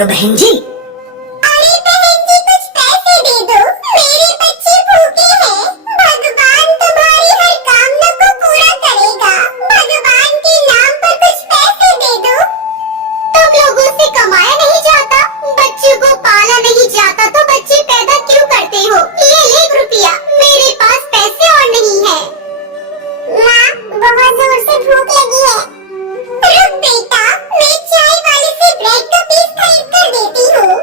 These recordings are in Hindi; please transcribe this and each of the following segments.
करो बहन जी। अरे बहन जी कुछ पैसे दे दो, मेरे बच्चे भूखे हैं। भगवान तुम्हारी हर कामना को पूरा करेगा। भगवान के नाम पर कुछ पैसे दे दो। तुम लोगों से कमाया नहीं जाता, बच्चों को पाला नहीं जाता तो बच्चे पैदा क्यों करते हो? ये ले रुपया, मेरे पास पैसे और नहीं है। माँ बहुत जोर से भूख लगी है। रुक बेटा, मैं चाय वाले से ब्रेड का पीस खरीद कर देती हूँ।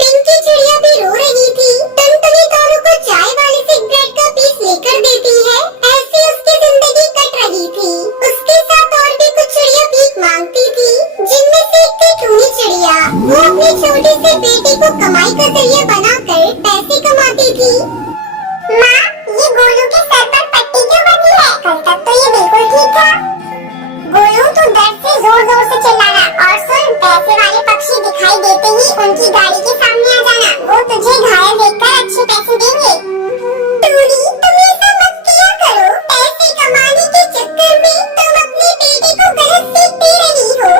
पिंकी चिड़िया भी रो रही थी। टुनटुनी दोनों को चाय वाले से ब्रेड का पीस लेकर देती है। ऐसे उसकी जिंदगी कट रही थी। उसके साथ और भी कुछ चिड़िया भीख मांगती थी, जिनमें से एक थी टूनी चिड़िया। वो अपनी छोटी सी बेटी को कमाई का जरिया बनाकर पैसे कमाती थी। माँ, ये गोलू के सर पर पट्टी क्यों बनी है? कल तक तो ये बिल्कुल ठीक था। गोलू तू दर्द से जोर जोर से चिल्लाना, और सुन, पैसे वाले पक्षी दिखाई देते ही उनकी गाड़ी के सामने आ जाना। वो तुझे घायल देखकर अच्छे पैसे देंगे। टूनी, तुम ऐसा मत किया करो। पैसे कमाने के चक्कर में तुम अपने बेटे को गलत सीख दे रही हो।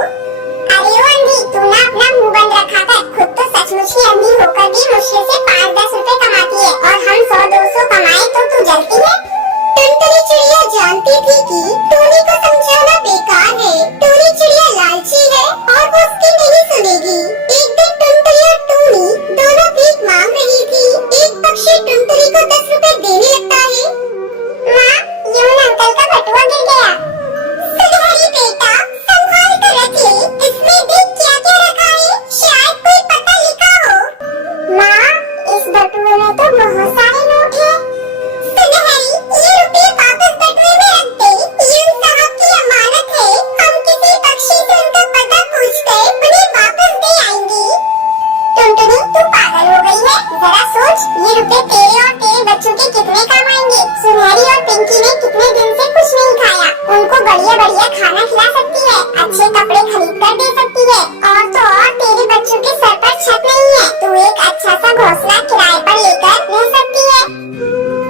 अरे ओ अंधी, तू ना अपना मुंह बंद रखा कर। खुद तो सचमुच ही अंधी होकर भी मुश्किल से 5-10 रुपए कमाती है, और हम 100-200 कमाए तो तू जलती है। टुनटुनी चिड़िया जानती थी कि टूनी को समझाना बेकार है। टूनी चिड़िया लालची है और वो उसकी नहीं सुनेगी। एक दिन टुनटुनी और टूनी दोनों भीख मांग रही थी। एक पक्षी टुनटुनी को 10 रुपए देने लगता है। माँ, ये उन अंकल का बटुआ गिर गया। सुनहरी बेटा, संभाल कर रख ले। इसमें देख क्या क्या रखा है, शायद कोई पता लिखा हो। माँ, इस बटुए में तो बहुत सारे नोट हैं। सुनहरी, ये रुपए वापस बटुए में रख दे। ये उन साहब की अमानत है। हम किसी पक्षी से उनका पता पूछकर उन्हें वापस दे आएंगे। टुनटुनी, तू पागल हो गई है? जरा सोच, ये रुपए तेरे और तेरे बच्चों के कितने काम आएंगे। सुनहरी और पिंकी ने कितने दिन से कुछ नहीं खाया। उनको बढ़िया बढ़िया खाना खिला सकती है, अच्छे कपड़े खरीद कर दे सकती है, और तो और तेरे बच्चों के सर पर छत नहीं है, तू एक अच्छा सा घोंसला किराए पर लेकर रह सकती है।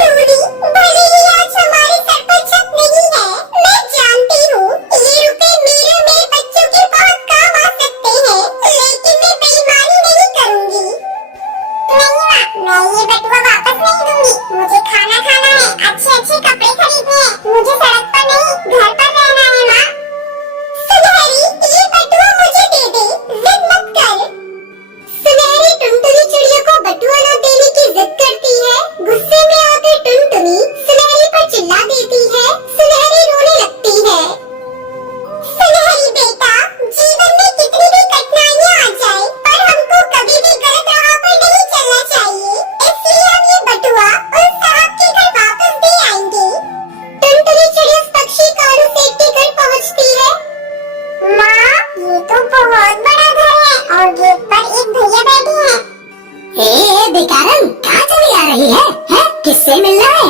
टूनी, भले ही आज हमारे सर पर छत नहीं है, मैं जानती हूँ ये रुपए मेरे और मेरे बच्चों के बहुत काम आ सकते हैं, लेकिन मैं बेईमानी नहीं करूँगी। नहीं माँ, मैं ये बटुआ वापस नहीं दूंगी। मुझे खाना खाना है, अच्छे अच्छे कपड़े खरीदने हैं, मुझे सड़क पर नहीं घर पर रहना है। माँ, सुनहरी, ये बटुआ मुझे दे दे, जिद मत कर। सुनहरी टुनटुनी चिड़िया को बटुआ न देने की जिद करती है। गुस्से में आकर टुनटुनी सुनहरी पर चिल्ला देती है। सुनहरी रोने लगती है। सुनहरी बेटा, जीवन में कितनी भी कठिनाइयाँ आ जाए, पर हमको कभी भी गलत राह पर नहीं चलना चाहिए। इसलिए हम ये बटुआ उन साहब के घर वापस दे आएंगे। टुनटुनी चिड़िया पक्षी कालू सेठ के घर पहुँचती है। माँ, ये तो बहुत बड़ा घर है और गेट पर एक भैया बैठे हैं। बेकारम, कहाँ चली आ रही है? किससे मिलना है?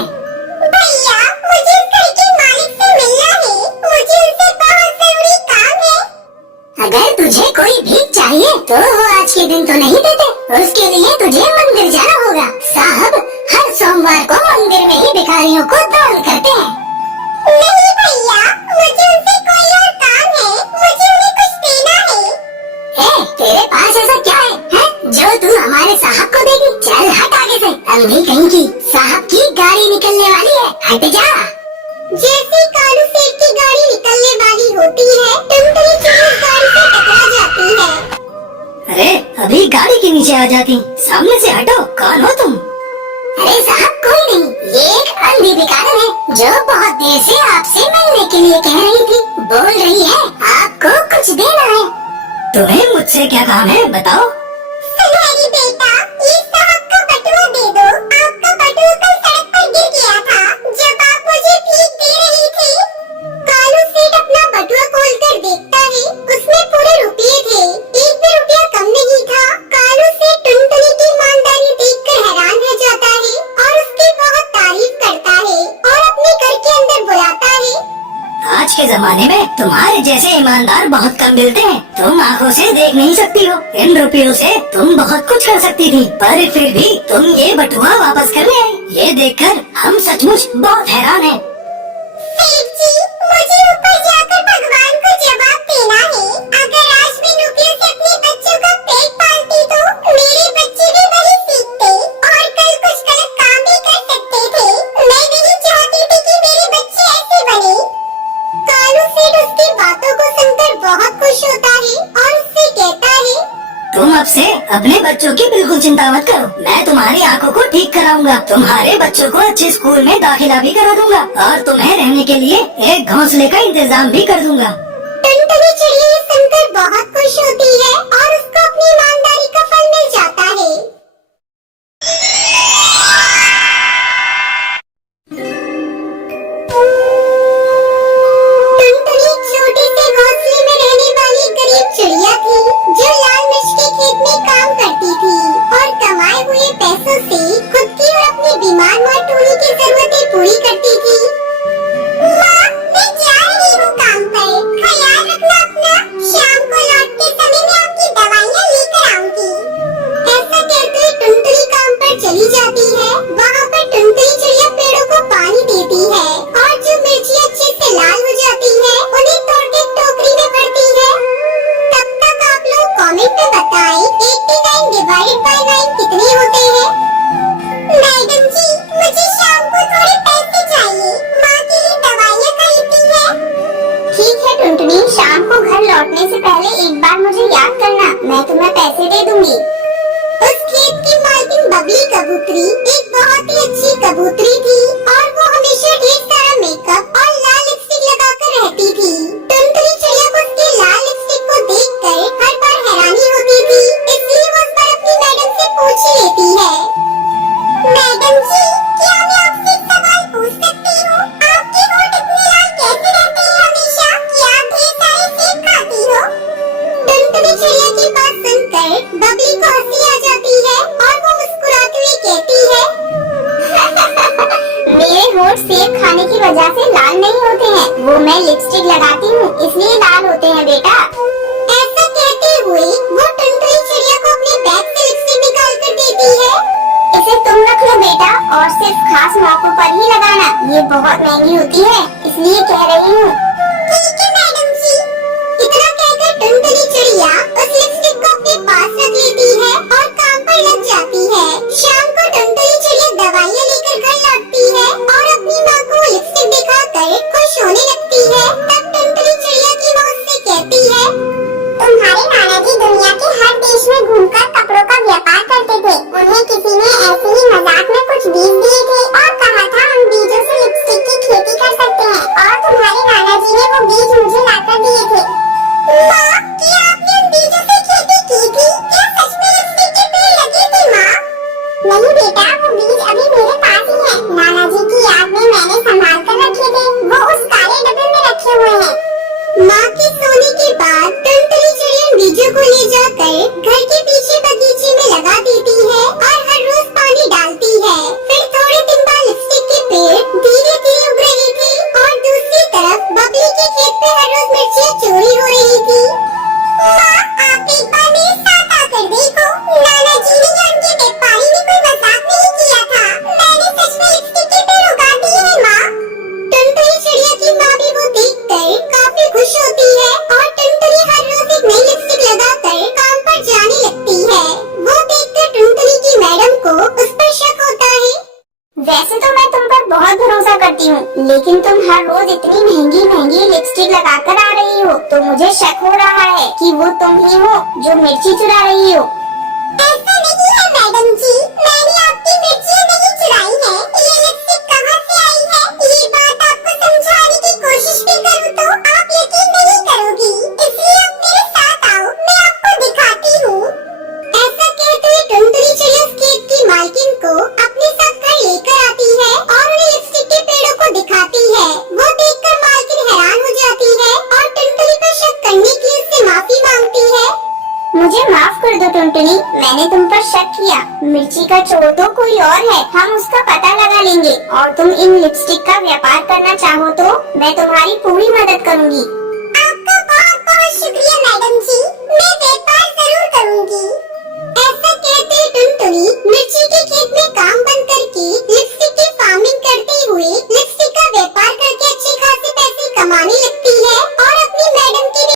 भैया, मुझे इस घर के मालिक से मिलना है। मुझे उनसे बहुत जरूरी काम है। अगर तुझे कोई भीख चाहिए तो वो आज के दिन तो नहीं देते। उसके लिए तुझे मंदिर जाना होगा। साहब हर सोमवार को मंदिर में ही भिखारियों को दान करते हैं। नहीं भैया, मुझे उनसे कोई और काम है। मुझे उन्हें कुछ देना है। तेरे पास ऐसा क्या है जो तू हमारे साहब को देगी? चल हट आगे से, अंधी कहीं की। साहब की गाड़ी निकलने वाली है, हट जा। जैसे कालू सेठ की गाड़ी निकलने वाली होती है, टुनटुनी चिड़िया गाड़ी से टकरा जाती है। अरे अभी गाड़ी के नीचे आ जाती, सामने से हटो। कौन हो तुम? अरे साहब कोई नहीं, ये एक अंधी भिखारन है जो बहुत देर से आपसे मिलने के लिए कह रही थी। बोल रही है आपको कुछ देना है। तुम्हें मुझसे क्या काम है, बताओ। सुनहरी बेटा, ये साहब का बटुआ दे दो। आपका बटुआ कल सड़क पर गिर गया था जब आप मुझे भीख दे रही थी। कालू सेठ अपना बटुआ खोलकर देखता है, उसमें पूरे रुपये थे, एक भी रुपया कम नहीं था। कालू सेठ टुनटुनी की ईमानदारी देखकर हैरान रह जाता है और उसकी बहुत तारीफ करता है और अपने घर के अंदर बुलाता है। आज के जमाने में तुम्हारे जैसे ईमानदार बहुत कम मिलते हैं। तुम आंखों से देख नहीं सकती हो। इन रुपयों से तुम बहुत कुछ कर सकती थी, पर फिर भी तुम ये बटुआ वापस कर ले आई। ये देखकर हम सचमुच बहुत हैरान हैं। सेठ जी, मुझे ऊपर जाकर भगवान को जवाब देना है। अगर आज मैं रुपयों से अपने बच्चों का पेट पालती तो मेरे बच्चे भी वही सीखते और कल कुछ गलत काम भी कर सकते थे। मैं नहीं चाहती थी कि मेरे बच्चे ऐसे बने। कालू सेठ उसकी बातों को सुनकर बहुत खुश होता है और उससे कहता है, तुम अब से अपने बच्चों की बिल्कुल चिंता मत करो। मैं तुम्हारी आंखों को ठीक कराऊंगा, तुम्हारे बच्चों को अच्छे स्कूल में दाखिला भी करा दूंगा और तुम्हें रहने के लिए एक घोंसले का इंतजाम भी कर दूंगा। टुनटुनी चिड़िया ये सुनकर बहुत खुश होती है और उसको अपनी ईमानदारी का फल मिल जाता है। टुनटुनी एक छोटे से घोंसले में रहने वाली गरीब चिड़िया थी जो लाल मिर्च के खेत में काम करती थी और कमाए हुए पैसों से खुद की और अपनी बीमार माँ टूनी की जरूरतें पूरी करती थी। माँ, मैं जा रही हूँ काम पर, ख्याल रखना अपना। शाम को लौटते समय मैं आपकी दवाइयाँ लेकर आऊंगी। ऐसा कहते हुए टुनटुनी काम पर चली जाती है। वहाँ पर टुनटुनी चिड़िया पेड़ों को पानी देती है और जो मिर्ची अच्छे से लाल हो जाती है उन्हें तोड़ के टोकरी में भरती है। तब तक आप लोग कमेंट में बताएं 89 डिवाइडेड बाय 9 कितने होते हैं। मैडम जी, मुझे शाम को थोड़े पैसे चाहिए, माँ के लिए दवाइयाँ खरीदनी है। ठीक है टुनटुनी, शाम को घर लौटने से पहले एक बार मुझे याद करना, मैं तुम्हें पैसे दे दूंगी। उस खेत की मालकिन बबली कबूतरी एक बहुत ही अच्छी कबूतरी थी और वो हमेशा ढेर सारा मेकअप और लाल लिपस्टिक लगाकर रहती थी। टुनटुनी चिड़िया को उसके लाल लिपस्टिक को देखकर हर बार हैरानी होती थी, इसलिए वो उस पर अपनी मैडम से पूछ ही लेती है। मैडम जी, क्या मैं आपसे एक सवाल पूछ सकती हूँ? आपके होंठ इतने लाल कैसे रहते हैं हमेशा? क्या आप ढेर सारे सेब खाती हो? टुनटुनी चिड़िया की बात सुनकर बबली को हंसी आ जाती है और वो मुस्कुराते हुए कहती है, मेरे होंठ सेब खाने की वजह से लाल नहीं होते हैं, वो मैं लिपस्टिक लगाती हूँ इसलिए लाल होते हैं बेटा। ऐसा कहते हुए वो टुनटुनी चिड़िया को अपने बैग से लिपस्टिक निकाल कर देती है। इसे तुम रख लो बेटा और सिर्फ खास मौकों पर ही लगाना, ये बहुत महंगी होती है इसलिए कह रही हूँ। ठीक है मैडम जी। इतना कहकर टुनटुनी चिड़िया उस लिपस्टिक को अपने पास रख लेती है और काम पर लग जाती है। शाम को टुनटुनी चिड़िया दवाइयाँ लेकर घर लौटती है और अपनी माँ को लिपस्टिक दिखाकर खुश होने लगती है। तब टुनटुनी चिड़िया की माँ उससे कहती है, तुम्हारे नाना जी दुनिया के हर देश में घूमकर कपड़ों का व्यापार करते थे। उन्हें किसी ने ऐसे ही मजाक में कुछ बीज दिए थे और कहा था उन बीजों से लिपस्टिक की खेती कर सकते हैं और तुम्हारे नाना जी ने वो बीज मुझे लाकर दिए थे। माँ, क्या आपने उन बीजों से खेती की थी? क्या सच में लिपस्टिक के पेड़ लगे थे माँ? नहीं बेटा, वो बीज अभी मेरे पास ही है। नाना जी की याद में मैंने संभाल कर रखे थे, वो उस काले डब्बे में रखे हुए हैं। माँ के सोने के बाद टुनटुनी चिड़िया बीजों को ले जाकर घर के पीछे बगीचे में लगा देती है और हर रोज पानी डालती है। फिर थोड़े दिन बाद लिपस्टिक के पेड़ धीरे धीरे उग रहे थे और दूसरी तरफ बबली के खेत पे हर रोज मिर्चियाँ चोरी हो रही थी। माँ, आप एक बार मेरे साथ आकर देखो, नाना जी ने या उनके व्यापारी ने कोई मजाक नहीं किया था। मैंने सच में लिपस्टिक के पेड़ उगा दिए हैं माँ। टुनटुनी चिड़िया की माँ भी वो देखकर काफी खुश होती है और टुनटुनी हर रोज एक नई लिपस्टिक लगाकर काम पर जाने लगती है। वो देखकर टुनटुनी की मैडम को उस पर शक होता है। वैसे तो मैं तुम पर बहुत भरोसा करती हूँ, लेकिन तुम हर रोज इतनी महंगी महंगी लिपस्टिक लगाकर आ रही हो, तो मुझे शक हो रहा है कि वो तुम ही हो जो मिर्ची चुरा रही हो। ऐसा नहीं है मैडम जी, मैंने आपकी मिर्चियाँ नहीं चुराई है। ये लिपस्टिक कहाँ से आई है, ये बात आपको समझाने की कोशिश भी करूँ तो आप यकीन नहीं करोगी, इसलिए आप मेरे साथ आओ, मैं आपको दिखाती हूँ। ऐसा कहते हुए टुनटुनी चिड़िया उस खेत की मालकिन को अपने साथ घर लेकर आती है और उन्हें लिपस्टिक के पेड़ों को दिखाती है। वो देखकर मालकिन हैरान हो जाती है और टुनटुनी पर शक करने की उससे माफी मांगती है। मुझे माफ कर दो टुनटुनी, मैंने तुम पर शक किया। मिर्ची का चोर तो कोई और है, हम उसका पता लगा लेंगे और तुम इन लिपस्टिक का व्यापार करना चाहो तो मैं तुम्हारी पूरी मदद करूँगी।